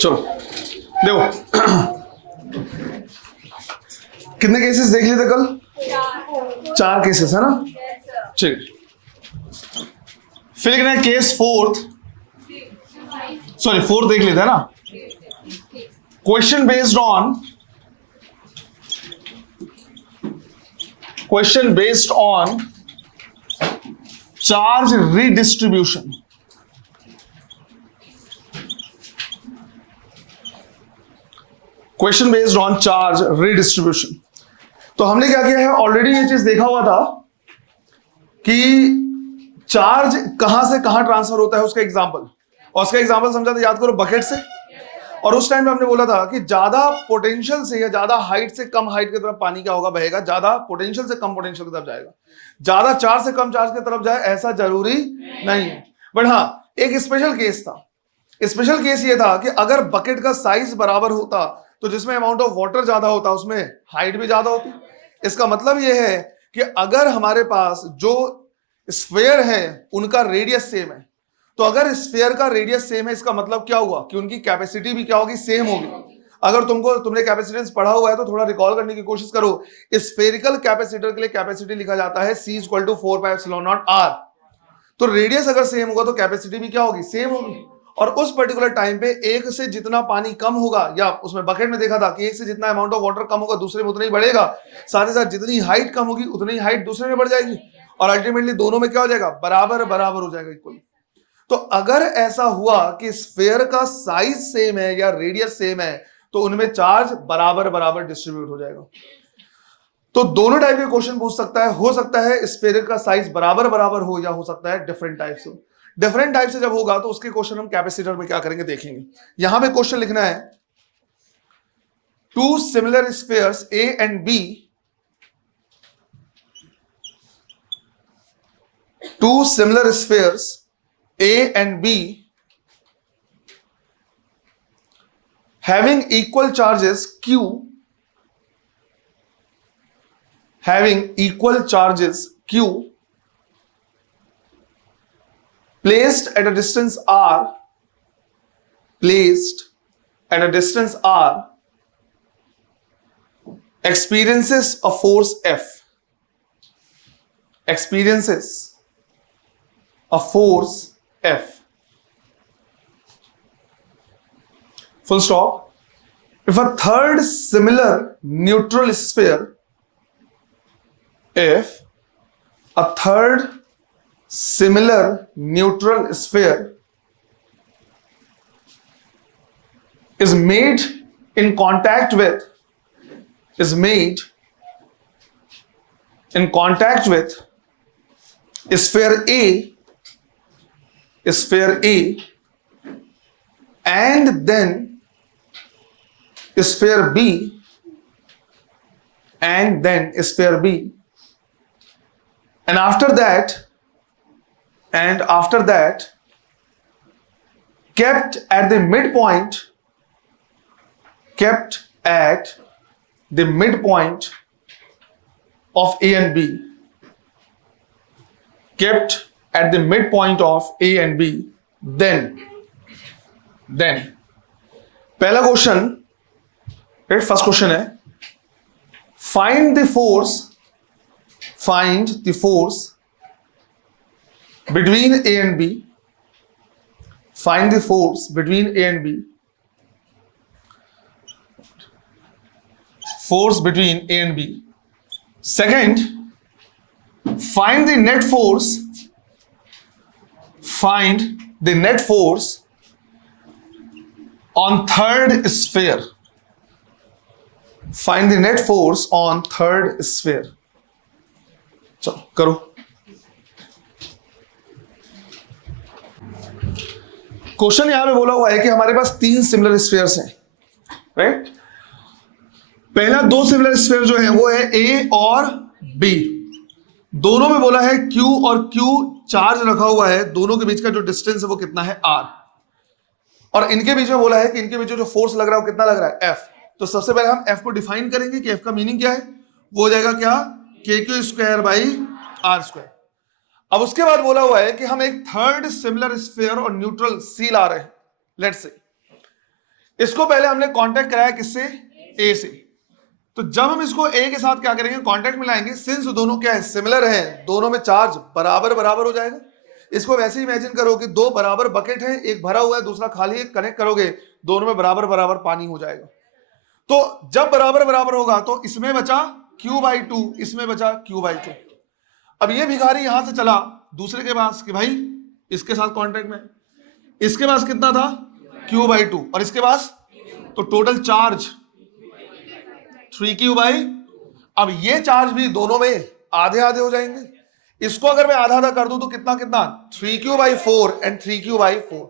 चलो देखो कितने केसेस देख लिए थे कल? 4 केसेस है ना? ठीक, फिर लिखना है केस फोर्थ, सॉरी फोर्थ देख लेते हैं ना। Question based on charge redistribution. Question based on charge redistribution. तो हमने क्या किया है, ऑलरेडी ये चीज देखा हुआ था कि चार्ज कहां से कहां ट्रांसफर होता है, उसका एग्जांपल, और उसका एग्जांपल समझा था, याद करो, बकेट से। और उस टाइम पे हमने बोला था कि ज्यादा पोटेंशियल से या ज्यादा हाइट से कम हाइट की तरफ पानी क्या होगा, बहेगा, ज्यादा पोटेंशियल से कम पोटेंशियल की तरफ जाएगा। ज्यादा चार्ज से कम चार्ज की तरफ जाए ऐसा जरूरी नहीं है, बट हाँ एक स्पेशल केस था। स्पेशल केस ये था कि अगर बकेट का साइज बराबर होता तो जिसमें अमाउंट ऑफ वाटर ज्यादा होता उसमें हाइट भी ज्यादा होती। इसका मतलब यह है कि अगर हमारे पास जो स्फीयर है उनका रेडियस सेम है, तो अगर स्फीयर का रेडियस सेम है इसका मतलब क्या हुआ कि उनकी कैपेसिटी भी क्या होगी, सेम होगी। अगर तुमने कैपेसिटेंस पढ़ा हुआ है तो थोड़ा रिकॉल करने की कोशिश करो। स्फेरिकल कैपेसिटर के लिए कैपेसिटी लिखा जाता है C = 4πε0r। तो रेडियस अगर सेम होगा तो कैपेसिटी भी क्या होगी, सेम होगी। और उस पर्टिकुलर टाइम पे एक से जितना पानी कम होगा, या उसमें बकेट में देखा था कि एक से जितना अमाउंट ऑफ वाटर कम होगा दूसरे में उतना ही बढ़ेगा, साथ ही साथ जितनी हाइट कम होगी उतनी ही हाइट दूसरे में बढ़ जाएगी, और अल्टीमेटली दोनों में क्या हो जाएगा, बराबर बराबर हो जाएगा, इक्वल। तो अगर ऐसा हुआ कि स्फीयर का साइज सेम है या रेडियस सेम है तो उनमें चार्ज बराबर बराबर डिस्ट्रीब्यूट हो जाएगा। तो दोनों टाइप के क्वेश्चन पूछ सकता है, हो सकता है स्फीयर का साइज बराबर बराबर हो, या हो सकता है डिफरेंट टाइप से। डिफरेंट टाइप से जब होगा तो उसके क्वेश्चन हम कैपेसिटर में क्या करेंगे देखेंगे। यहां पे क्वेश्चन लिखना है, two similar spheres A and B, two similar spheres A and B having equal charges Q, placed at a distance r, experiences a force F, full stop. If a third similar neutral sphere, is made in contact with sphere A, and then sphere B, and after that kept at the midpoint of A and B, then पहला question, first question है, find the force between A and B. Find the force between A and B. Force between A and B. Second, find the net force. On third sphere. Find the net force on third sphere. चलो करो। Question यहां पे बोला हुआ है कि हमारे पास 3 similar spheres हैं, राइट। पहला 2 सिमिलर स्फीयर जो है वो है A और B। दोनों में बोला है Q और Q चार्ज रखा हुआ है, दोनों के बीच का जो डिस्टेंस है वो कितना है, R। और इनके बीच में बोला है कि इनके बीच जो फोर्स लग रहा है वो कितना लग रहा है, F। तो सबसे पहले हम F को डिफाइन करेंगे कि F का मीनिंग क्या है, वो हो जाएगा क्या, KQ²/R²। अब उसके बाद बोला हुआ है कि हम एक थर्ड सिमिलर स्फीयर और न्यूट्रल C ला रहे हैं। लेट्स से इसको पहले हमने कांटेक्ट कराया किससे, ए से। तो जब हम इसको ए के साथ क्या करेंगे, कांटेक्ट मिलाएंगे, सिंस दोनों क्या है, सिमिलर है, दोनों में चार्ज बराबर बराबर हो जाएगा। इसको वैसे इमेजिन करो कि दो बराबर बकेट है, एक भरा हुआ है दूसरा खाली है, कनेक्ट करोगे दोनों में बराबर बराबर पानी हो जाएगा। तो जब बराबर बराबर होगा तो इसमें बचा Q/2, इसमें बचा Q/2। अब ये भिखारी यहां से चला दूसरे के पास कि भाई इसके साथ कांटेक्ट में, इसके पास कितना था Q/2 और इसके पास, तो टोटल चार्ज 3Q बाई, अब ये चार्ज भी दोनों में आधे आधे हो जाएंगे। इसको अगर मैं आधा आधा कर दूं तो कितना कितना 3Q/4 एंड 3Q/4।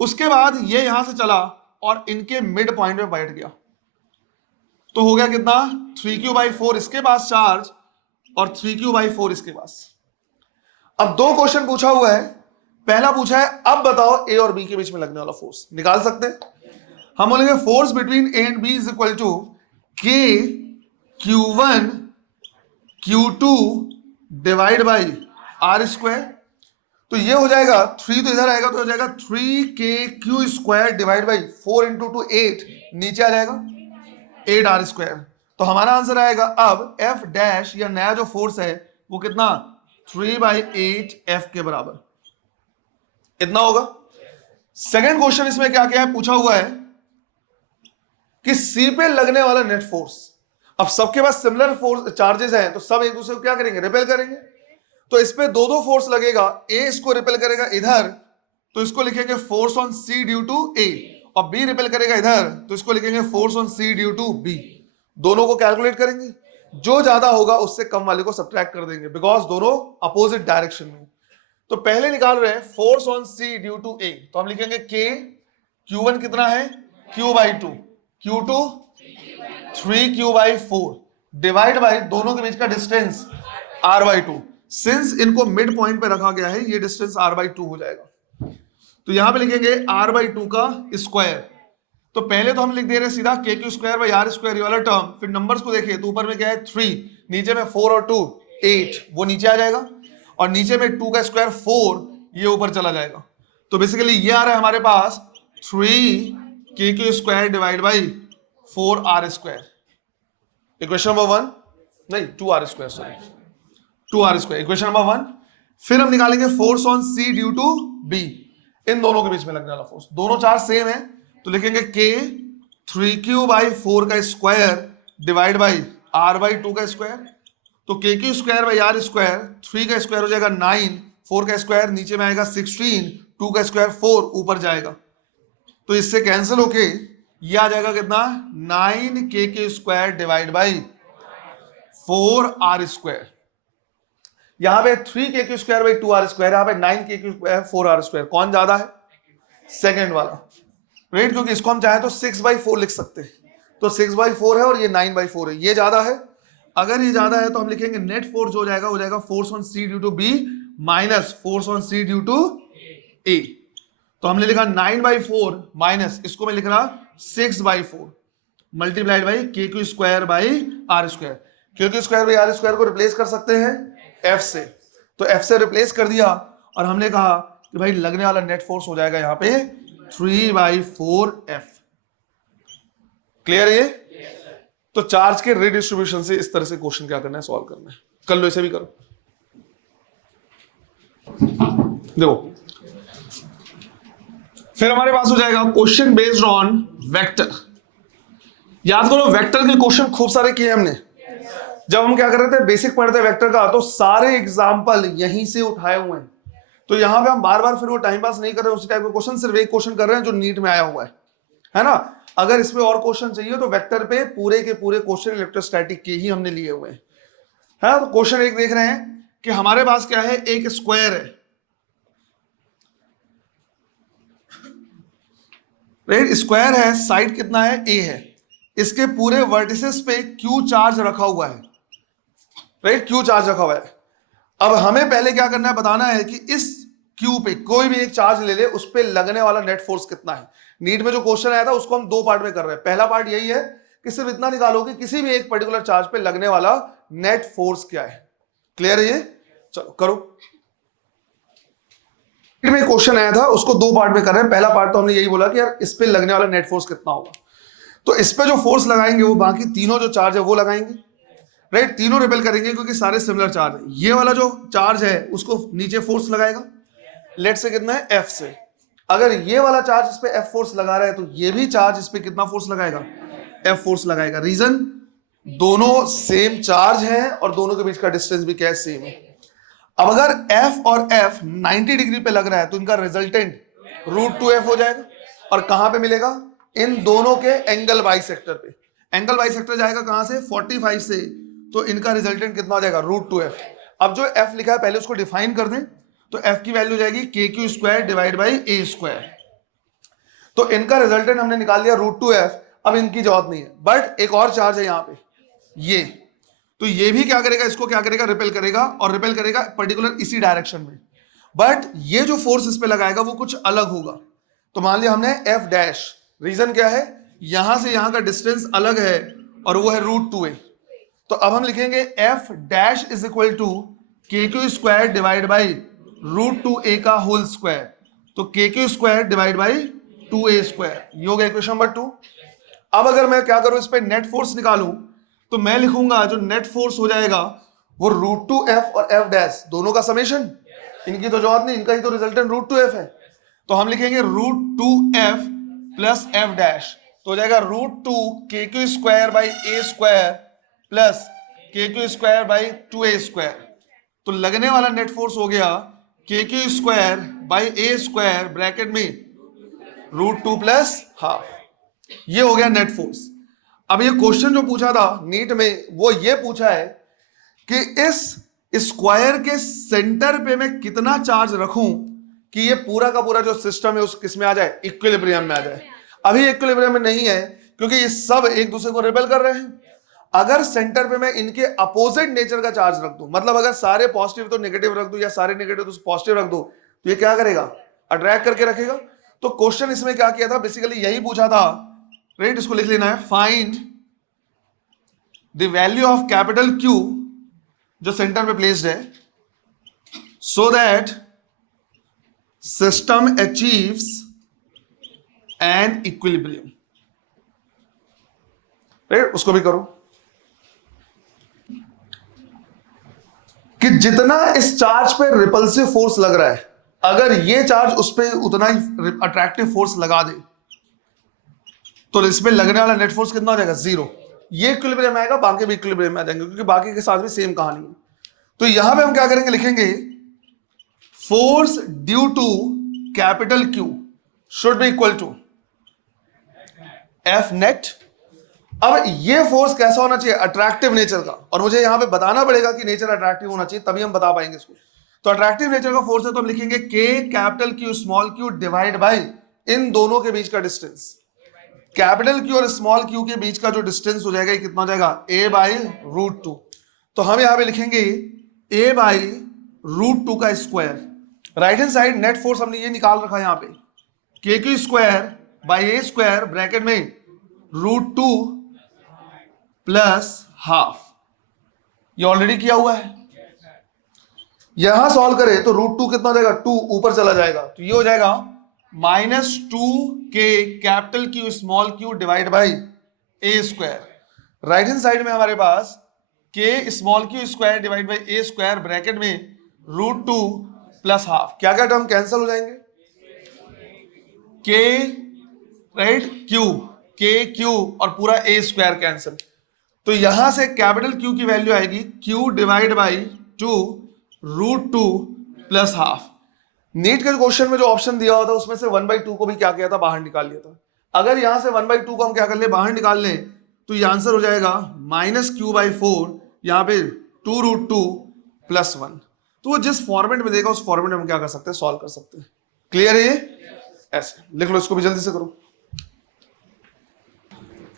उसके बाद ये यहां से चला और इनके मिड पॉइंट में बैठ गया, तो हो गया कितना 3Q/4 इसके पास चार्ज और 3Q/4 इसके पास। अब दो क्वेश्चन पूछा हुआ है, पहला पूछा है अब बताओ ए और बी के बीच में लगने वाला फोर्स, निकाल सकते हैं हम। बोलेंगे force between A and B is equal to K Q1 Q2 divide by R square. तो ये हो जाएगा 3 तो इधर आएगा तो हो जाएगा 3KQ square divide by 4 into 2 8, नीचे आ जाएगा 8R स्क्वायर। तो हमारा आंसर आएगा अब F डैश या नया जो फोर्स है वो कितना 3/8 F के बराबर इतना होगा। सेकेंड क्वेश्चन इसमें क्या क्या है पूछा हुआ है कि सी पे लगने वाला नेट फोर्स। अब सबके पास सिमिलर फोर्स चार्जेस हैं तो सब एक दूसरे को क्या करेंगे, रिपेल करेंगे। तो इस पे दो दो फोर्स लगेगा, ए इसको रिपेल करेगा इधर तो इसको लिखेंगे force on C due to A, और बी रिपेल करेगा इधर तो इसको लिखेंगे force on C due to B. दोनों को कैलकुलेट करेंगे, जो ज्यादा होगा उससे कम वाले को सब्ट्रैक्ट कर देंगे बिकॉज दोनों अपोजिट डायरेक्शन में। तो पहले निकाल रहे हैं force on C due to A, तो हम लिखेंगे के Q1 कितना है Q/2, Q2 3Q/4 divide by दोनों के बीच का डिस्टेंस R/2। सिंस इनको मिड पॉइंट पे रखा गया है ये डिस्टेंस R/2 हो जाएगा। तो यहां पे लिखेंगे R/2 का स्क्वायर। तो पहले तो हम लिख दे रहे हैं सीधा KQ square by R square ये वाला टर्म, फिर नंबर्स को देखिए तो ऊपर में क्या है 3, नीचे में 4 और 2 8, वो नीचे आ जाएगा, और नीचे में 2 का स्क्वायर 4 ये ऊपर चला जाएगा। तो बेसिकली ये आ रहा है हमारे पास 3KQ square divide by 4R square. Equation number 1 नहीं 2R square, sorry 2R square, equation number 1। फिर हम निकालेंगे force on C due to B, इन दोनों के बीच में लगने वाला फोर्स, दोनों चार्ज सेम है तो लिखेंगे K 3Q/4 का स्क्वायर डिवाइड बाई R/2 का स्क्वायर। तो KQ square by R square, 3 का स्क्वायर हो जाएगा 9, 4 का स्क्वायर नीचे में आएगा 16, 2 का स्क्वायर 4 ऊपर जाएगा, तो इससे कैंसिल होके ये आ जाएगा कितना 9KQ square divide by 4R square. यहां पे 3KQ square by 2R square, यहां पे 9KQ स्क्वायर 4R स्क्वायर, कौन ज्यादा है सेकेंड वाला, राइट, क्योंकि इसको हम चाहे तो 6/4 लिख सकते हैं, तो 6/4 है और ये 9/4 है, ये ज्यादा है। अगर ये ज्यादा है तो हम लिखेंगे नेट फोर्स हो जाएगा force on C due to B minus force on C due to A. तो हमने लिखा 9/4 माइनस इसको मैं लिख रहा 6/4 multiplied by KQ square by R square. KQ square by R square को रिप्लेस कर सकते हैं F से, तो F से रिप्लेस कर दिया और हमने कहा कि भाई लगने वाला नेट फोर्स हो जाएगा यहाँ पे 3/4F। क्लियर है ये? तो चार्ज के रिडिस्ट्रीब्यूशन से इस तरह से क्वेश्चन क्या करना है, सॉल्व करना है। कर लो, इसे भी करो। देखो फिर हमारे पास हो जाएगा क्वेश्चन बेस्ड ऑन वेक्टर। याद करो वेक्टर के क्वेश्चन खूब सारे किए हमने। जब हम क्या कर रहे थे बेसिक पढ़ते वेक्टर का तो सारे एग्जाम्पल यहीं से उठाए हुए हैं, तो यहां पे हम बार बार फिर वो टाइम पास नहीं कर रहे हैं उसी टाइप का क्वेश्चन, सिर्फ एक क्वेश्चन कर रहे हैं जो नीट में आया हुआ है ना। अगर इसमें और क्वेश्चन चाहिए तो वेक्टर पे पूरे के पूरे क्वेश्चन इलेक्ट्रोस्टैटिक के ही हमने लिए हुए हैं। तो क्वेश्चन एक देख रहे हैं कि हमारे पास क्या है, एक स्क्वायर है, राइट, स्क्वायर है, साइड कितना है A है, इसके पूरे वर्टिसेस पे Q चार्ज रखा हुआ है, राइट, Q चार्ज रखा हुआ है। अब हमें पहले क्या करना है, बताना है कि इस Q पे कोई भी एक चार्ज ले ले उस पे लगने वाला नेट फोर्स कितना है। नीट में जो क्वेश्चन आया था उसको हम दो पार्ट में कर रहे हैं। पहला पार्ट यही है कि सिर्फ इतना निकालो कि किसी भी एक पर्टिकुलर चार्ज पे लगने वाला नेट फोर्स क्या है। क्लियर है ये? चलो करो। में क्वेश्चन आया था, उसको दो पार्ट में कर रहे हैं। पहला पार्ट तो हमने यही बोला कि यार इस पे लगने वाला नेट फोर्स कितना होगा, तो इस पे जो फोर्स लगाएंगे वो बाकी तीनों जो चार्ज है वो लगाएंगे, राइट। तीनों रिपेल करेंगे क्योंकि सारे सिमिलर चार्ज है। ये वाला जो चार्ज है उसको नीचे फोर्स लगाएगा, लेट से कितना है F से। अगर ये वाला चार्ज इस पे F फोर्स लगा रहा है तो ये भी चार्ज इस पे कितना फोर्स लगाएगा, F फोर्स लगाएगा। रीजन, दोनों सेम चार्ज है और दोनों के बीच का डिस्टेंस भी क्या है, सेम है। अब अगर F और F 90 डिग्री पे लग रहा है तो इनका रिजल्टेंट √2F हो जाएगा। और कहां पे मिलेगा, इन दोनों के एंगल बाइसेक्टर पे। एंगल बाइसेक्टर जाएगा कहां से, 45 से, तो इनका रिजल्टेंट कितना हो जाएगा, √2F। अब जो F लिखा है पहले उसको डिफाइन कर दें, तो F की वैल्यू जाएगी KQ² डिवाइड बाई A²। तो इनका रिजल्टेंट हमने निकाल लिया √2F। अब इनकी जरूरत नहीं है, बट एक और चार्ज है यहां पे, ये, तो ये भी क्या करेगा, इसको क्या करेगा, रिपेल करेगा, और रिपेल करेगा पर्टिकुलर इसी डायरेक्शन में। बट ये जो फोर्स इस पे लगाएगा वो कुछ अलग होगा। तो मान लिया हमने F', रीजन क्या है, यहां से यहां का डिस्टेंस अलग है और वो है √2A। तो अब हम लिखेंगे F' is equal to KQ² divide by √2A का होल स्क्वायर। तो KQ² डिवाइड बाई 2A², ये हो गया इक्वेशन नंबर 2। अब अगर मैं क्या करूं, इस पे नेट फोर्स निकालूं, तो मैं लिखूंगा जो नेट फोर्स हो जाएगा वो √2F और F' दोनों का समेशन। इनकी तो जरूरत नहीं, इनका ही तो रिजल्टेंट √2F है। तो हम लिखेंगे √2F प्लस F', तो हो जाएगा √2 KQ² by A² plus KQ² by 2A²। तो लगने वाला नेट फोर्स हो गया KQ² बाई A² ब्रैकेट में √2 प्लस हाफ। ये हो गया नेट फोर्स। अब ये क्वेश्चन जो पूछा था नीट में, वो ये पूछा है कि इस स्क्वायर के सेंटर पे मैं कितना चार्ज रखूं कि ये पूरा का पूरा जो सिस्टम है उस किस में आ जाए, इक्विलिब्रियम में आ जाए। अभी इक्विलिब्रियम में नहीं है क्योंकि ये सब एक दूसरे को रिपेल कर रहे हैं। अगर सेंटर पे मैं इनके अपोजिट नेचर का चार्ज रख दूं, मतलब अगर सारे पॉजिटिव तो नेगेटिव रख दूं या सारे नेगेटिव तो पॉजिटिव रख दूं, तो ये क्या करेगा, अट्रैक्ट करके रखेगा। तो क्वेश्चन इसमें क्या किया था, बेसिकली यही पूछा था, राइट। इसको लिख लेना है, find the value of capital Q जो सेंटर पे प्लेस्ड है, so that system achieves an equilibrium, right. उसको भी करो कि जितना इस चार्ज पे रिपल्सिव फोर्स लग रहा है, अगर ये चार्ज उस पर उतना ही अट्रैक्टिव फोर्स लगा दे तो इसमें लगने वाला नेट फोर्स कितना हो जाएगा, 0। ये इक्विलिब्रियम आएगा, बाकी भी इक्विलिब्रियम में आ जाएंगे क्योंकि बाकी के साथ भी सेम कहानी है। तो यहां पे हम क्या करेंगे, लिखेंगे force due to capital Q should be equal to F net. अब ये फोर्स कैसा होना चाहिए, अट्रैक्टिव नेचर का, और मुझे यहां पे बताना पड़ेगा कि नेचर अट्रैक्टिव होना चाहिए, तभी हम बता पाएंगे इसको। तो अट्रैक्टिव नेचर का फोर्स है तो हम लिखेंगे K capital Q small q divide by इन दोनों के बीच का डिस्टेंस। कैपिटल Q और स्मॉल q के बीच का जो डिस्टेंस हो जाएगा, कितना हो जाएगा, A बाई √2। तो हम यहां पे लिखेंगे A बाई √2 का square. Right hand side net force हमने ये निकाल रखा है यहां पे, KQ² बाई A² ब्रैकेट में √2 प्लस हाफ। ये ऑलरेडी किया हुआ है, यहां सॉल्व करें तो √2 कितना हो जाएगा, 2 ऊपर चला जाएगा, तो ये हो जाएगा -2K capital Q small q divide by A²। Right hand side में हमारे पास K small q square divide by A² bracket में √2 प्लस हाफ। क्या क्या टर्म कैंसिल हो जाएंगे, K राइट Q और पूरा A² कैंसिल। तो यहां से कैपिटल Q की वैल्यू आएगी Q divide by 2 √2 plus half. NEET के क्वेश्चन में जो ऑप्शन दिया हुआ था उसमें से 1/2 को भी क्या किया था, बाहर निकाल लिया था। अगर यहां से 1/2 को हम क्या कर ले, बाहर निकाल लें, तो ये आंसर हो जाएगा -Q/4, यहां पे 2√2 प्लस 1। तो वो जिस फॉर्मेट में देगा उस फॉर्मेट में हम क्या कर सकते हैं, सॉल्व कर सकते हैं। क्लियर है ये, ऐसे लिख लो, इसको भी जल्दी से करो,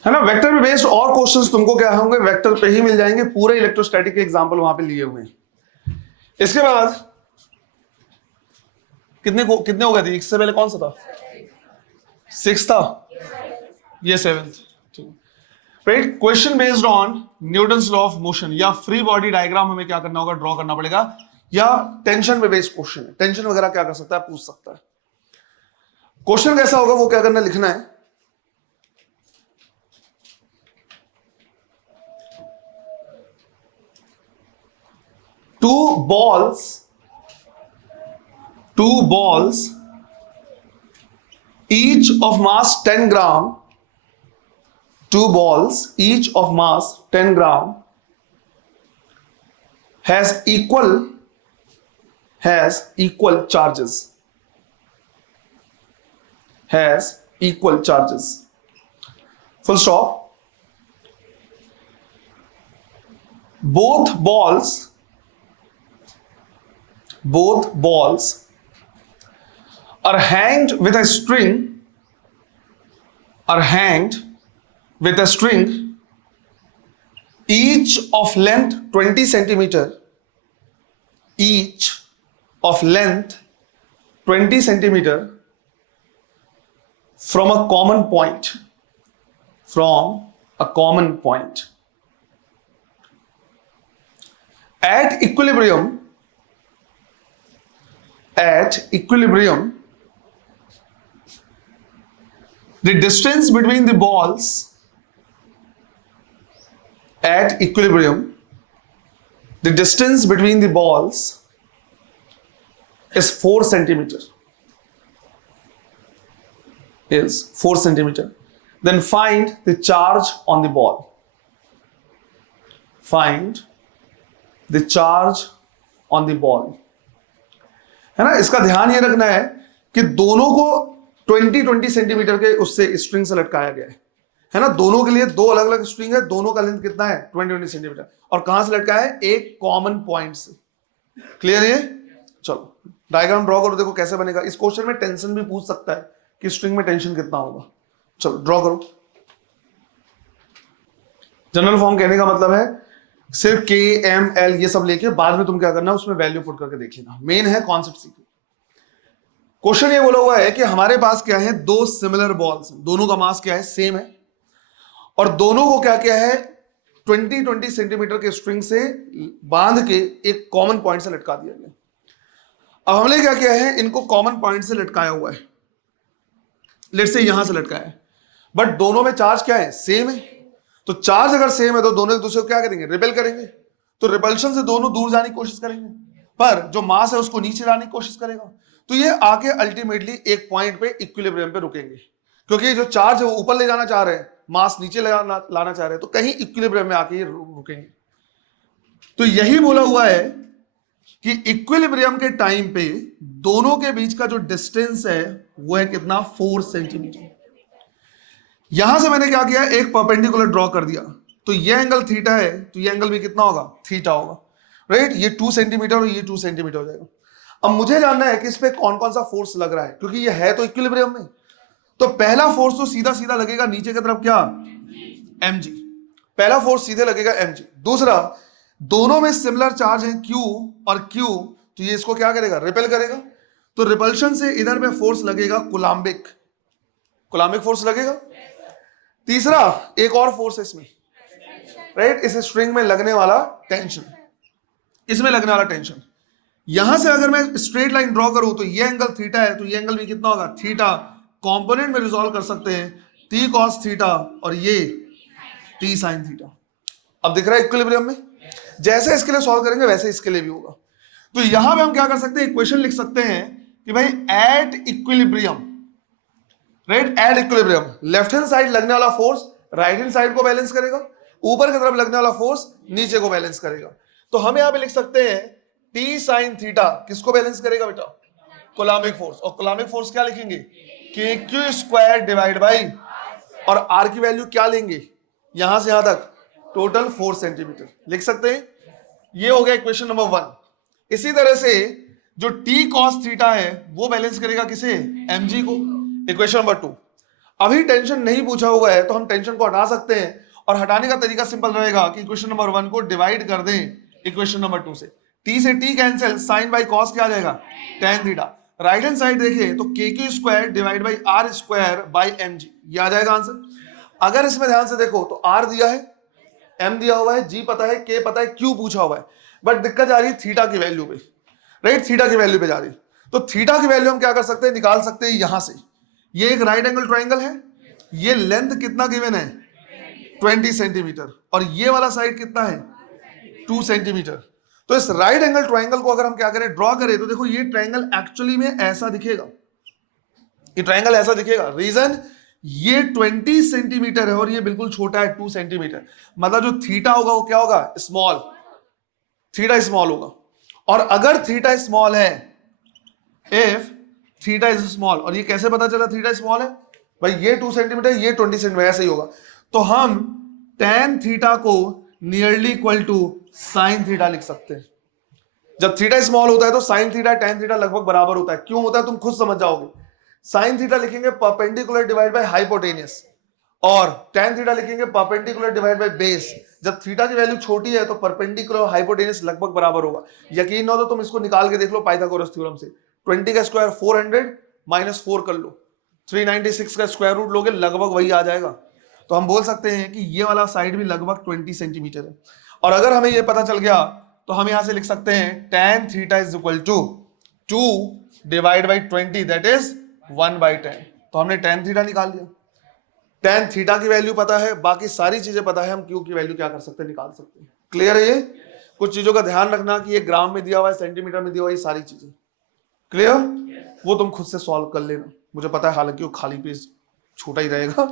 है ना। वेक्टर पे बेस्ड और क्वेश्चंस तुमको क्या होंगे, वेक्टर पे ही मिल जाएंगे, पूरे इलेक्ट्रोस्टैटिक के एग्जांपल वहां पे लिए हुए हैं। इसके बाद कितने हो गए थे, इससे पहले कौन सा था, 6 था, ये 7th, right. Question based on Newton's law of motion या फ्री बॉडी डायग्राम हमें क्या करना होगा, ड्रॉ करना पड़ेगा। या टेंशन पे बेस्ड क्वेश्चन है, टेंशन वगैरह क्या कर सकता है, पूछ सकता है। क्वेश्चन कैसा होगा वो क्या करना, लिखना है। Two balls, each of mass 10 gram. Two balls, each of mass 10 gram, has equal charges. Has equal charges. Full stop. Both balls are hanged with a string, each of length 20 centimeter, each of length 20 centimeter from a common point, At equilibrium, the distance between the balls is 4 centimeter. Then find the charge on the ball. है ना। इसका ध्यान ये रखना है कि दोनों को 20 सेंटीमीटर के उससे स्ट्रिंग से लटकाया गया है ना। दोनों के लिए दो अलग अलग स्ट्रिंग है, दोनों का लेंथ कितना है 20 सेंटीमीटर, और कहां से लटकाया है, एक कॉमन पॉइंट से। क्लियर है। चलो डायग्राम ड्रॉ करो, देखो कैसे बनेगा। इस क्वेश्चन में टेंशन भी पूछ सकता है कि स्ट्रिंग में टेंशन कितना होगा। चलो ड्रॉ करो। जनरल फॉर्म कहने का मतलब है सिर्फ के एम एल ये सब लेके बाद में तुम क्या करना, उसमें वैल्यू पुट करके देख लेना। मेन है कॉन्सेप्ट सीखो। क्वेश्चन ये बोला हुआ है कि हमारे पास क्या है, दो सिमिलर बॉल्स, दोनों का मास क्या है, सेम है, और दोनों को क्या क्या है 20 सेंटीमीटर के स्ट्रिंग से बांध के एक कॉमन पॉइंट से लटका दिया गया। अब हमने क्या किया है, इनको कॉमन पॉइंट से लटकाया हुआ है, लेट्स से यहां से लटकाया है, बट दोनों में चार्ज क्या है, सेम है। तो चार्ज अगर सेम है तो दोनों एक दूसरे को क्या करेंगे, रिपेल करेंगे। तो रिपल्शन से दोनों दूर जाने की कोशिश करेंगे, पर जो मास है उसको नीचे लाने की कोशिश करेगा। तो ये आके अल्टीमेटली एक पॉइंट पे इक्विलिब्रियम पे रुकेंगे, क्योंकि जो चार्ज है वो ऊपर ले जाना चाह रहे हैं, मास नीचे लाना चाह रहे हैं, तो कहीं इक्विलिब्रियम में आके ये रुकेंगे। तो यही बोला हुआ है कि इक्विलिब्रियम के टाइम पे दोनों के बीच का जो डिस्टेंस है वो है कितना, 4 सेंटीमीटर। यहां से मैंने क्या किया, एक परपेंडिकुलर ड्रॉ कर दिया, तो ये एंगल थीटा है, तो ये एंगल भी कितना होगा, थीटा होगा, राइट। ये 2 सेंटीमीटर और ये 2 सेंटीमीटर हो जाएगा। अब मुझे जानना है कि इस पे कौन कौन सा फोर्स लग रहा है, क्योंकि ये है तो इक्विलिब्रियम में। तो पहला फोर्स तो सीधा सीधा लगेगा नीचे की तरफ, क्या, mg। पहला फोर्स सीधे लगेगा mg। दूसरा, दोनों में सिमिलर चार्ज है q और q, तो ये इसको क्या करेगा, रिपेल करेगा। तो रिपल्शन से इधर में फोर्स लगेगा कुलाम्बिक फोर्स लगेगा। तीसरा एक और फोर्स है इसमें, राइट, इस स्ट्रिंग में लगने वाला टेंशन, इसमें लगने वाला टेंशन। यहां से अगर मैं स्ट्रेट लाइन ड्रॉ करूं तो ये एंगल थीटा है, तो ये एंगल भी कितना होगा, थीटा। कंपोनेंट में रिजॉल्व कर सकते हैं, t cos थीटा और ये t sin थीटा। अब दिख रहा है इक्विलिब्रियम में, जैसे इसके लिए सॉल्व करेंगे वैसे इसके लिए भी होगा। तो यहां पे हम क्या कर सकते हैं, इक्वेशन लिख सकते हैं कि भाई at equilibrium, right, at equilibrium left hand side लगने वाला फोर्स राइट हैंड साइड को बैलेंस करेगा, ऊपर की तरफ लगने वाला फोर्स नीचे को बैलेंस करेगा। तो हम यहां पे लिख सकते हैं t sin थीटा किसको बैलेंस करेगा बेटा, कोलामिक फोर्स। और कोलामिक फोर्स क्या लिखेंगे, KQ² डिवाइड बाई, और r की वैल्यू क्या लेंगे, यहां से यहां तक टोटल 4 सेंटीमीटर लिख सकते हैं। ये हो गया इक्वेशन नंबर 1। इसी तरह से जो t cos थीटा है वो बैलेंस करेगा किसे, mg को, इक्वेशन नंबर 2। अभी टेंशन नहीं पूछा हुआ है तो हम टेंशन को हटा सकते हैं, और हटाने का तरीका सिंपल रहेगा कि इक्वेशन नंबर 1 को डिवाइड कर दें इक्वेशन नंबर 2 से। t से t cancel, sine by cos क्या आ जाएगा, tan theta. Right hand side देखें तो KQ² divide by r² by mg, ये आ जाएगा आंसर। अगर इसमें ध्यान से देखो तो r दिया है, m दिया हुआ है, g पता है, k पता है, q पूछा हुआ है, बट दिक्कत आ रही है थीटा की वैल्यू पे। राइट, थीटा की वैल्यू पे जा रही है। तो थीटा की वैल्यू हम क्या कर सकते हैं, निकाल सकते हैं यहां से। ये एक राइट एंगल ट्राइंगल है, ये लेंथ कितना गिवन है 20 सेंटीमीटर, और ये वाला साइड कितना है 2 सेंटीमीटर। तो इस राइट एंगल ट्राइंगल को अगर हम क्या करें, ड्रॉ करें, तो देखो ये ट्राइंगल एक्चुअली में ऐसा दिखेगा, ये ट्राइंगल ऐसा दिखेगा। रीजन, ये 20 सेंटीमीटर है और ये बिल्कुल छोटा है 2 सेंटीमीटर, मतलब जो थीटा होगा वो क्या होगा, स्मॉल, थीटा स्मॉल होगा। और अगर थीटा स्मॉल है, इफ थीटा इज स्मॉल, और ये कैसे पता चला थीटा स्मॉल है, भाई ये 2 सेंटीमीटर, ये 20 सेंटीमीटर, ऐसे ही होगा। तो हम tan थीटा को nearly equal to sine theta लिख सकते हैं। जब थीटा स्मॉल होता है तो साइन थीटा tan थीटा लगभग बराबर होता है। क्यों होता है तुम खुद समझ जाओगे। साइन थीटा लिखेंगे परपेंडिकुलर डिवाइड बाय हाइपोटेनियस, और tan थीटा लिखेंगे परपेंडिकुलर डिवाइड बाय बेस। जब थीटा की वैल्यू छोटी है तो परपेंडिकुलर और हाइपोटेनियस लगभग बराबर होगा। यकीन ना हो तो तुम इसको निकाल के देख लो पाइथागोरस थ्योरम से। 20 का स्क्वायर 400 माइनस 4 कर लो, 396 का स्क्वायर रूट लोगे, लगभग वही आ जाएगा। तो हम बोल सकते हैं कि ये वाला साइड भी लगभग 20 सेंटीमीटर है। और अगर हमें ये पता चल गया तो हम यहां से लिख सकते हैं tan theta is equal to 2 divide by 20, that is 1/10। तो हमने tan थीटा निकाल लिया। tan थीटा की वैल्यू पता है, बाकी सारी चीजें पता है, हम क्यू की वैल्यू क्या कर सकते हैं, निकाल सकते हैं। क्लियर है। ये कुछ चीजों का ध्यान रखना कि ये ग्राम में दिया हुआ है, सेंटीमीटर में दिया हुआ है, ये सारी चीजें क्लियर। वो तुम खुद से सॉल्व कर लेना, मुझे पता है हालांकि वो खाली पेज छोटा ही रहेगा,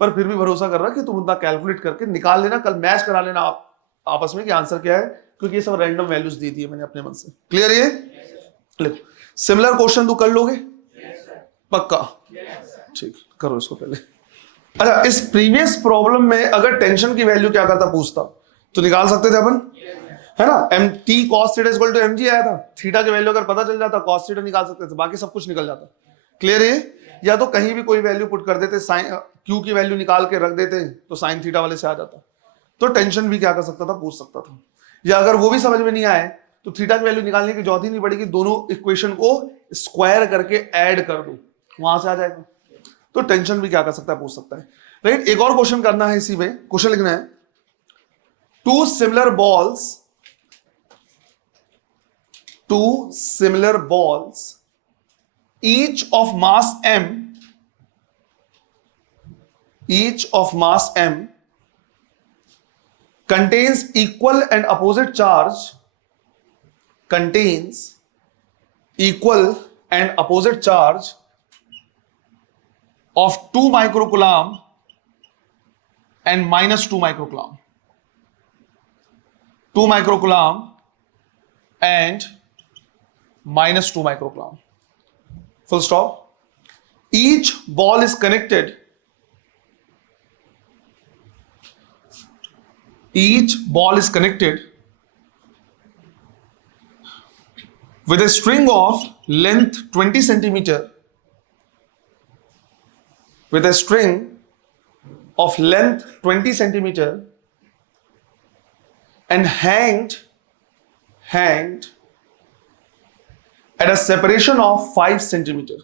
पर फिर भी भरोसा कर रहा कि तुम उतना कैलकुलेट करके निकाल लेना। कल मैच करा लेना आपस में कि आंसर क्या है, क्योंकि ये सब रैंडम वैल्यूज दी थी है मैंने अपने मन से। क्लियर। ये लिखो, सिमिलर क्वेश्चन तू कर लोगे पक्का, ठीक, करो इसको पहले। अच्छा, इस प्रीवियस प्रॉब्लम में अगर टेंशन की वैल्यू क्या करता पूछता तो निकाल सकते थे अपन, है ना। M T cos theta equal to M G आया था, थीटा की वैल्यू अगर पता चल जाता कॉस थीटा निकाल सकते थे, बाकी सब कुछ निकल जाता। क्लियर है। या तो कहीं भी कोई वैल्यू पुट कर देते, साइन क्यू की वैल्यू निकाल के रख देते तो साइन थीटा वाले से आ जाता। तो टेंशन भी क्या कर सकता था, पूछ सकता था। या अगर वो भी समझ में नहीं आए तो थीटा की वैल्यू निकालने की जरूरत ही नहीं पड़ेगी, दोनों इक्वेशन को स्क्वायर करके ऐड कर दो, वहां से आ जाएगा। तो टेंशन भी क्या कर सकता है, पूछ सकता है। राइट, एक और क्वेश्चन करना है इसी में, क्वेश्चन लिखना है, two similar balls each of mass m contains equal and opposite charge of 2 microcoulomb and minus 2 microcoulomb, 2 microcoulomb and minus 2 microcoulomb, full stop. Each ball is connected with a string of length 20 centimeter, with a string of length 20 centimeter and hanged at a separation of 5 centimeter,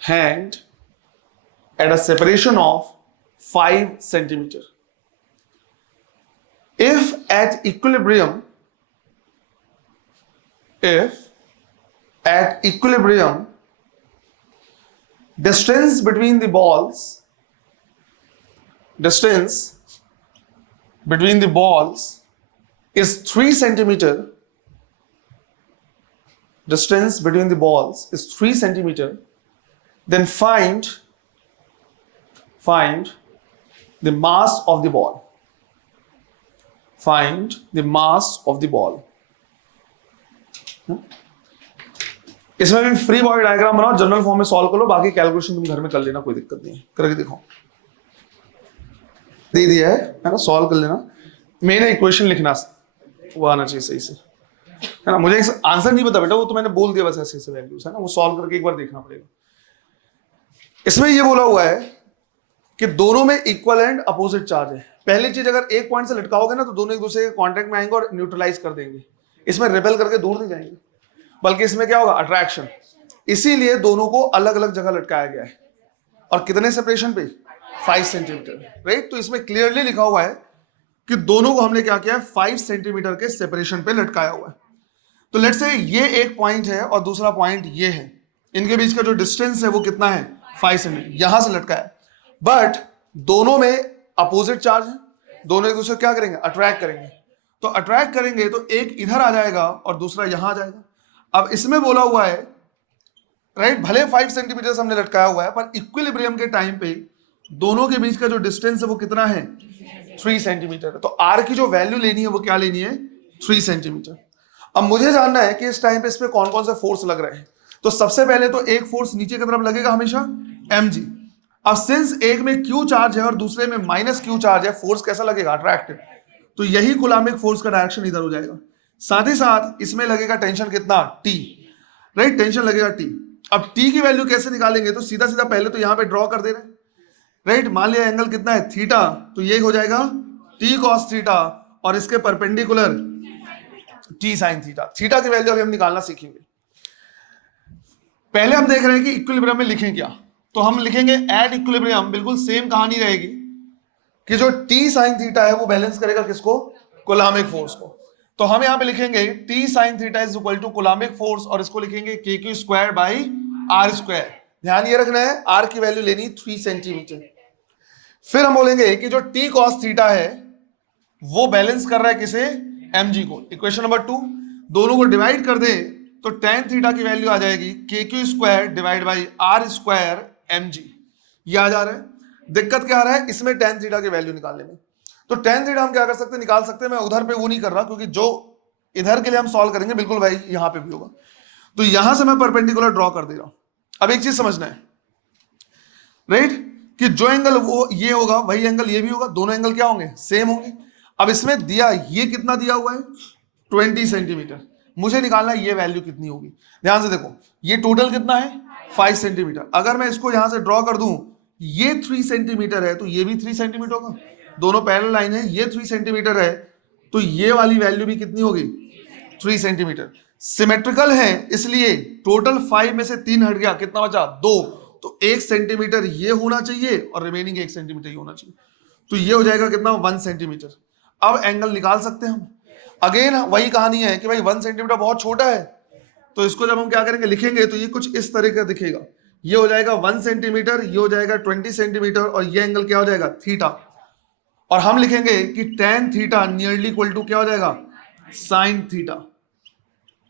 hanged at a separation of 5 centimeter. If at equilibrium distance between the balls is 3 centimeter, distance between the balls is 3 centimeter, then find the mass of the ball. Find the mass of the ball. इसमें भी free body diagram बनाओ, general form में solve कर लो, बाकी calculation तुम घर में कर लेना, कोई दिक्कत नहीं है, करके दिखाओ। दे दिया है ना, सॉल्व कर लेना। मेन इक्वेशन लिखना वो आना चाहिए सही से, है ना। मुझे आंसर नहीं पता बेटा, वो तो मैंने बोल दिया बस, ऐसे वैल्यूज है ना, वो सॉल्व करके एक बार देखना पड़ेगा। इसमें ये बोला हुआ है कि दोनों में इक्वल एंड अपोजिट चार्ज है। पहली चीज, अगर एक पॉइंट से लटकाओगे ना तो दोनों एक दूसरे के कांटेक्ट में आएंगे और न्यूट्रलाइज कर देंगे। इसमें रिपेल करके दूर नहीं जाएंगे, बल्कि इसमें क्या होगा, अट्रैक्शन। इसीलिए दोनों को अलग अलग जगह लटकाया गया है। और कितने सेपरेशन पे, 5 सेंटीमीटर, राइट। तो इसमें क्लियरली लिखा हुआ है कि दोनों को हमने क्या किया है, 5 सेंटीमीटर के सेपरेशन पे लटकाया हुआ है। तो लेट्स से ये एक पॉइंट है और दूसरा पॉइंट ये है, इनके बीच का जो डिस्टेंस है वो कितना है 5 सेंटीमीटर, यहां से लटका है, बट दोनों में अपोजिट चार्ज है, दोनों एक दूसरे को क्या करेंगे अट्रैक्ट करेंगे। तो अट्रैक्ट करेंगे तो एक इधर आ जाएगा और दूसरा यहां आ जाएगा। अब इसमें बोला हुआ है राइट, भले 5 सेंटीमीटर हमने लटकाया हुआ है पर इक्विलिब्रियम के टाइम पे दोनों के बीच का जो डिस्टेंस है वो कितना है 3 सेंटीमीटर। तो आर की जो वैल्यू लेनी है वो क्या लेनी है 3 सेंटीमीटर। अब मुझे जानना है कि इस टाइम पे इस पे कौन कौन से फोर्स लग रहे हैं। तो सबसे पहले तो एक फोर्स नीचे की तरफ लगेगा हमेशा mg। अब सिंस एक में q चार्ज है और दूसरे में माइनस q चार्ज है, फोर्स कैसा लगेगा अट्रैक्टिव, तो यही कूलाम्बिक फोर्स का डायरेक्शन इधर हो जाएगा। साथ ही साथ इसमें लगेगा टेंशन कितना t, राइट, टेंशन लगेगा t। अब t की वैल्यू कैसे निकालेंगे, तो सीधा सीधा पहले तो यहां पे ड्रॉ कर दे रहे हैं, राइट। मान लिया एंगल कितना है थीटा, तो ये हो जाएगा t cos थीटा और इसके perpendicular t sin theta. Theta की वैल्यू अभी हम निकालना सीखेंगे। पहले हम देख रहे हैं कि इक्विलिब्रियम में लिखें क्या, तो हम लिखेंगे एट इक्विलिब्रियम, बिल्कुल सेम कहानी रहेगी कि जो t sin थीटा है वो बैलेंस करेगा किसको, कूलाम्बिक फोर्स को। तो हम यहां पे लिखेंगे t sin theta is equal to coulombic force और इसको लिखेंगे kq square by r square. ध्यान ये रखना है r की वैल्यू लेनी 3 सेंटीमीटर। फिर हम बोलेंगे कि जो t cos थीटा है वो बैलेंस कर रहा है किसे, mg को। इक्वेशन नंबर 2, दोनों को डिवाइड कर दें तो tan थीटा की वैल्यू आ जाएगी kq square divide by r square mg। ये आ जा रहा है। दिक्कत क्या आ रहा है इसमें tan थीटा की वैल्यू निकालने में। तो tan थीटा हम क्या कर सकते हैं, निकाल सकते हैं। मैं उधर पे वो नहीं कर रहा क्योंकि जो इधर के लिए हम सॉल्व करेंगे बिल्कुल भाई यहां पे भी होगा। तो यहां से मैं परपेंडिकुलर ड्रॉ कर दे रहा हूं। अब एक चीज समझना है, राइट, कि जो एंगल वो ये होगा वही एंगल ये भी होगा, दोनों एंगल क्या होंगे सेम होंगे। अब इसमें दिया ये कितना दिया हुआ है 20 सेंटीमीटर, मुझे निकालना है ये वैल्यू कितनी होगी। ध्यान से देखो ये टोटल कितना है 5 सेंटीमीटर। अगर मैं इसको यहां से ड्रॉ कर दूं, ये 3 सेंटीमीटर है तो ये भी 3 सेंटीमीटर होगा, दोनों पैरेलल लाइन है, ये 3 सेंटीमीटर है तो ये वाली वैल्यू भी कितनी होगी 3 सेंटीमीटर। सिमेट्रिकल है इसलिए टोटल 5 में से 3 हट गया, कितना बचा 2, तो 1 सेंटीमीटर ये होना चाहिए और रिमेनिंग 1 सेंटीमीटर ये होना चाहिए। तो ये हो जाएगा कितना 1 सेंटीमीटर। अब एंगल निकाल सकते हैं हम। अगेन वही कहानी है कि भाई 1 सेंटीमीटर बहुत छोटा है, तो इसको जब हम क्या करेंगे लिखेंगे तो ये कुछ इस तरह का दिखेगा। ये हो जाएगा 1 सेंटीमीटर, ये हो जाएगा 20 सेंटीमीटर और ये एंगल क्या हो जाएगा थीटा। और हम लिखेंगे कि tan theta nearly equal to क्या हो जाएगा sin थीटा।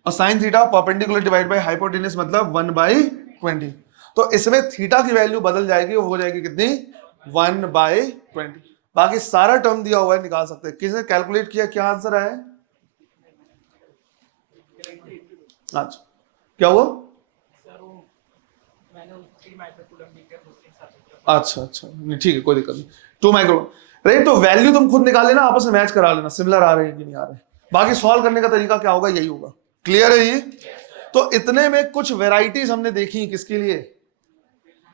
और sin theta perpendicular divide by hypotenuse मतलब 1/20। तो इसमें थीटा की वैल्यू बदल जाएगी, वो हो जाएगी कितनी 1/20। बाकी सारा टर्म दिया हुआ है, निकाल सकते हैं। किसने कैलकुलेट किया, क्या आंसर आया? अच्छा क्या हुआ? अच्छा अच्छा नहीं ठीक है कोई दिक्कत नहीं, 2 माइक्रो, राइट। तो वैल्यू तुम खुद निकाल लेना, आपस में मैच करा लेना, सिमिलर आ रहे हैं कि नहीं आ रहे। बाकी सॉल्व करने का तरीका क्या होगा यही होगा। क्लियर है ये? तो इतने में कुछ वेराइटीज हमने देखी किसके लिए,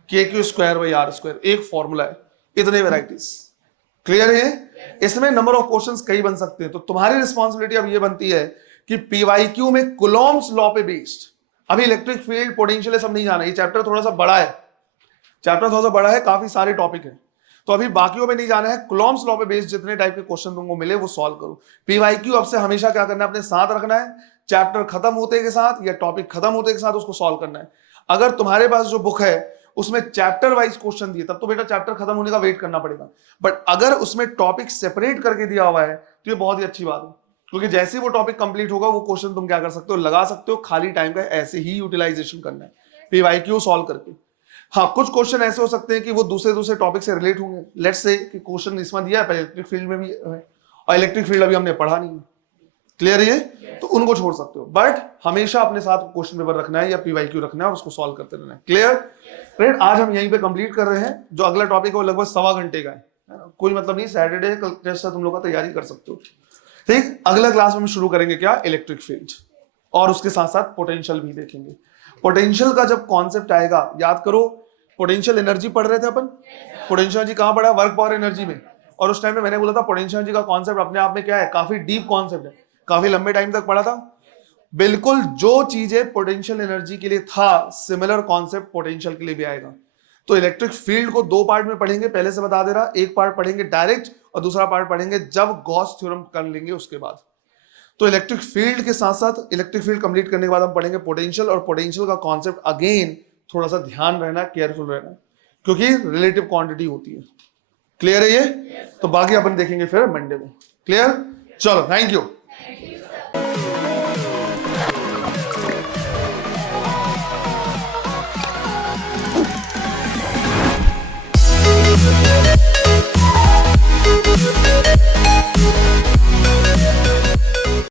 kq square by r square, एक फॉर्मूला है, इतने वेराइटीज। क्लियर है? इसमें नंबर ऑफ क्वेश्चंस कई बन सकते हैं। तो तुम्हारी रिस्पॉन्सिबिलिटी अब ये बनती है कि पीवाईक्यू में कुलॉम्स लॉ पे बेस्ड, अभी इलेक्ट्रिक फील्ड पोटेंशियल सब नहीं जाना, ये चैप्टर थोड़ा सा बड़ा है, चैप्टर थोड़ा सा बड़ा है, काफी सारे टॉपिक है, तो अभी बाकियों में नहीं जाना है। कुलॉम्स लॉ पे बेस्ड जितने टाइप के क्वेश्चन तुमको मिले वो सॉल्व करो। पीवाईक्यू अब से हमेशा क्या करना है, अपने साथ रखना है, चैप्टर खत्म होते के साथ या टॉपिक खत्म होते के साथ उसको सॉल्व करना है। अगर तुम्हारे पास जो बुक है उसमें चैप्टर वाइज क्वेश्चन दिए तब तो बेटा चैप्टर खत्म होने का वेट करना पड़ेगा, बट अगर उसमें टॉपिक सेपरेट करके दिया हुआ है तो ये बहुत ही अच्छी बात है, क्योंकि जैसे ही वो टॉपिक कंप्लीट होगा वो क्वेश्चन तुम क्या कर सकते हो, लगा सकते हो। खाली टाइम का ऐसे ही यूटिलाइजेशन करना है पीवाईक्यू सॉल्व करके। हाँ कुछ क्वेश्चन ऐसे हो सकते हैं कि वो दूसरे टॉपिक से रिलेट होंगे। लेट्स से कि क्वेश्चन इसमें दिया है इलेक्ट्रिक फील्ड में भी है और इलेक्ट्रिक फील्ड अभी हमने पढ़ा नहीं है, क्लियर है? तो उनको छोड़ सकते हो, बट हमेशा अपने साथ क्वेश्चन पेपर रखना है या पीवाईक्यू रखना है और उसको सॉल्व करते रहना है। क्लियर? राइट, आज हम यहीं पे कंप्लीट कर रहे हैं। जो अगला टॉपिक है वो लगभग 1.25 घंटे का है, कोई मतलब नहीं, सैटरडे टेस्ट तुम लोग का तैयारी कर सकते हो। ठीक, अगला क्लास में हम शुरू करेंगे क्या, इलेक्ट्रिक फील्ड, और उसके साथ साथ पोटेंशियल भी देखेंगे। पोटेंशियल का जब कॉन्सेप्ट आएगा, याद करो पोटेंशियल एनर्जी पढ़ रहे थे अपन, पोटेंशियल एनर्जी कहां पढ़ा, वर्क पावर एनर्जी में। और उस टाइम में मैंने बोला था पोटेंशियल एनर्जी का कॉन्सेप्ट अपने आप में क्या है, काफी डीप कॉन्सेप्ट है, काफी लंबे टाइम तक पढ़ा था। बिल्कुल जो चीजें पोटेंशियल एनर्जी के लिए था सिमिलर कॉन्सेप्ट पोटेंशियल के लिए भी आएगा। तो इलेक्ट्रिक फील्ड को 2 पार्ट में पढ़ेंगे, पहले से बता दे रहा, एक पार्ट पढ़ेंगे डायरेक्ट और दूसरा पार्ट पढ़ेंगे जब गॉस थ्योरम कर लेंगे उसके बाद। तो इलेक्ट्रिक फील्ड के साथ साथ इलेक्ट्रिक फील्ड कंप्लीट करने के बाद हम पढ़ेंगे पोटेंशियल, और पोटेंशियल का कॉन्सेप्ट अगेन थोड़ा सा ध्यान रहना, केयरफुल रहना, क्योंकि रिलेटिव क्वांटिटी होती है। क्लियर है ये? तो बाकी अपन देखेंगे फिर मंडे को। क्लियर? चलो, थैंक यू।